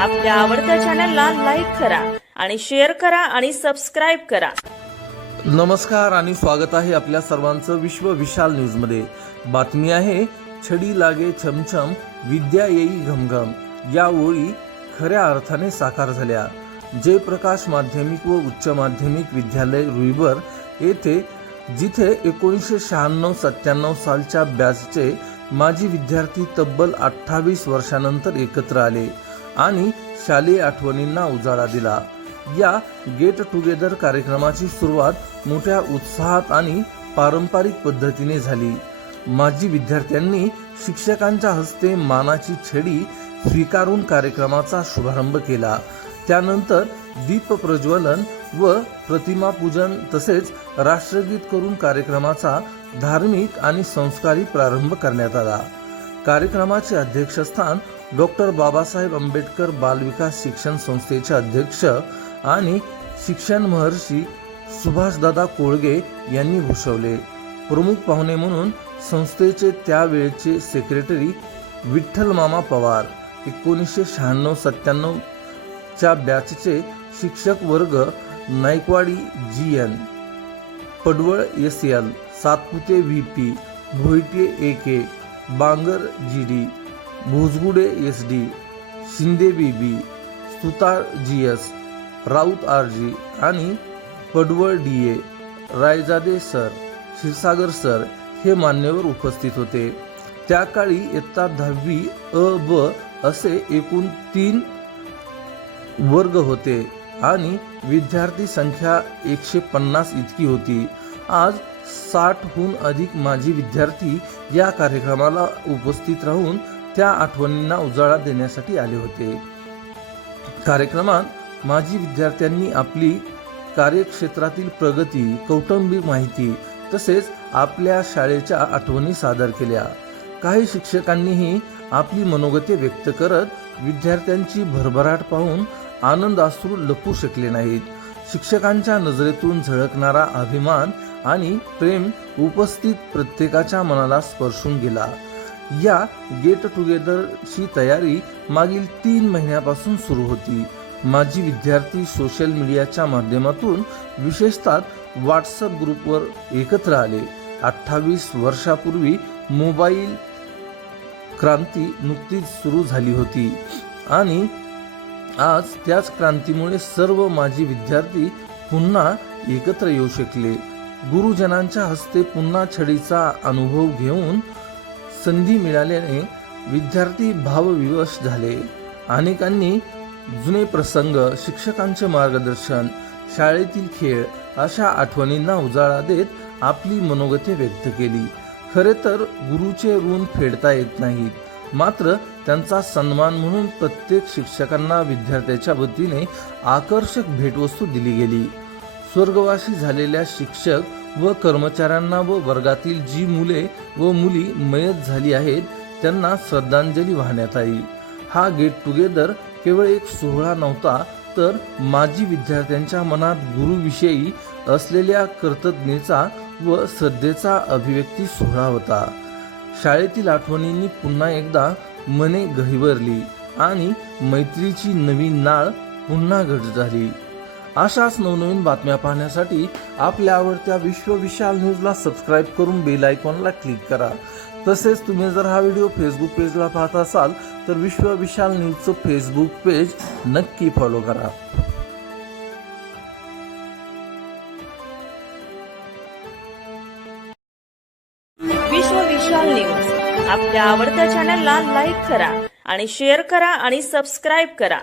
आपल्या आवडत्या चॅनलला लाईक करा आणि शेअर करा आणि सबस्क्राइब करा। नमस्कार आणि स्वागत आहे आपल्या सर्वांचं विश्व विशाल न्यूज मध्ये। बातमी आहे छडी लागे छमछम विद्या येई घमघम या ओळी खऱ्या अर्थाने साकार झाल्या। जयप्रकाश माध्यमिक व उच्च माध्यमिक विद्यालय रुईबर येथे जिथे 1996-97 सालच्या बॅचचे माजी विद्यार्थी तब्बल 28 वर्षानंतर एकत्र आले आणि शालेय आठवणींना उजाळा दिला। या गेट टुगेदर कार्यक्रमाची सुरुवात मोठ्या उत्साहात आणि पारंपरिक पद्धतीने झाली। माजी विद्यार्थ्यांनी शिक्षकांच्या हस्ते मानाची छडी स्वीकारून कार्यक्रमाचा शुभारंभ केला। त्यानंतर दीप प्रज्वलन व प्रतिमा पूजन तसेच राष्ट्रगीत करून कार्यक्रमाचा धार्मिक आणि संस्कारी प्रारंभ करण्यात आला। कार्यक्रमाचे अध्यक्षस्थान डॉक्टर बाबासाहेब आंबेडकर बालविकास शिक्षण संस्थेचे अध्यक्ष आणि शिक्षण महर्षी सुभाषदादा कोळगे यांनी भूषवले। प्रमुख पाहुणे म्हणून संस्थेचे त्यावेळचे सेक्रेटरी विठ्ठल मामा पवार, 1996-97 च्या बॅचचे शिक्षक वर्ग नायकवाडी GN, पडवळ SL, Satpute VP, Bhoite AK, Bangar GD, भोजगुडे SD, Shinde BB, सुतार GS, राऊत RG आणि पडवळ DA, रायजादे सर, क्षीरसागर सर हे मान्यवर उपस्थित होते। त्या काळी इयत्ता 10वी अ ब असे एकूण 3 वर्ग होते आणि विद्यार्थी संख्या 150 इतकी होती। आज 60हून अधिक माजी विद्यार्थी या कार्यक्रमाला उपस्थित राहून त्या आठवणींना उजाळा देण्यासाठी आले होते। कार्यक्रमात माजी विद्यार्थ्यांनी आपली कार्यक्षेत्रातील प्रगती, कौटुंबिक माहिती तसेच आपल्या शाळेच्या आठवणी सादर केल्या। काही शिक्षकांनीही आपली मनोगते व्यक्त करत विद्यार्थ्यांची भरभराट पाहून आनंदाश्रू लपू शकले नाहीत। शिक्षकांच्या नजरेतून झळकणारा अभिमान आणि प्रेम उपस्थित प्रत्येकाच्या मनाला स्पर्शून गेला। या गेट टुगेदरची तयारी मागील 3 महिन्यापासून सुरू होती। माजी विद्यार्थी सोशल मीडियाच्या माध्यमातून विशेषतः व्हॉट्सअप ग्रुपवर एकत्र आले। 28 वर्षापूर्वी मोबाईल क्रांती नुकतीच सुरू झाली होती आणि आज त्याच क्रांतीमुळे सर्व माजी विद्यार्थी पुन्हा एकत्र येऊ शकले। गुरुजनांच्या हस्ते पुन्हा छडीचा अनुभव घेऊन संधी मिळाल्याने विद्यार्थी भावविवश झाले। अनेकांनी जुने प्रसंग, शिक्षकांचे मार्गदर्शन, शाळेतील खेळ अशा आठवणींना उजाळा देत आपली मनोगते व्यक्त केली। खरे तर गुरुचे ऋण फेडता येत नाहीत, मात्र त्यांचा सन्मान म्हणून प्रत्येक शिक्षकांना विद्यार्थ्याच्या वतीने आकर्षक भेटवस्तू दिली गेली। स्वर्गवासी झालेल्या शिक्षक व कर्मचाऱ्यांना व वर्गातील जी मुले व मुली मयत झाली आहेत त्यांना श्रद्धांजली वाहण्यात आली। हा गेट टुगेदर केवळ एक सोहळा नव्हता, तर माजी विद्यार्थ्यांच्या मनात गुरुविषयी असलेल्या कृतज्ञतेचा व श्रद्धेचा अभिव्यक्ती सोहळा होता। शाळेतील आठवणींनी पुन्हा एकदा मने गहिवरली आणि मैत्रीची नवीन नाळ पुन्हा घट झाली। अशाच नवनवीन बातम्या पाहण्यासाठी आपल्या आवडत्या विश्व विशाल न्यूजला सबस्क्राईब करून बेल आयकॉनला क्लिक करा। तसेच तुम्ही जर हा व्हिडिओ फेसबुक पेजला पाहत असाल तर विश्व विशाल न्यूजचं फेसबुक पेज नक्की फॉलो करा। विश्व विशाल न्यूज आपल्या आवडत्या चॅनलला लाईक करा आणि शेअर करा आणि सबस्क्राइब करा।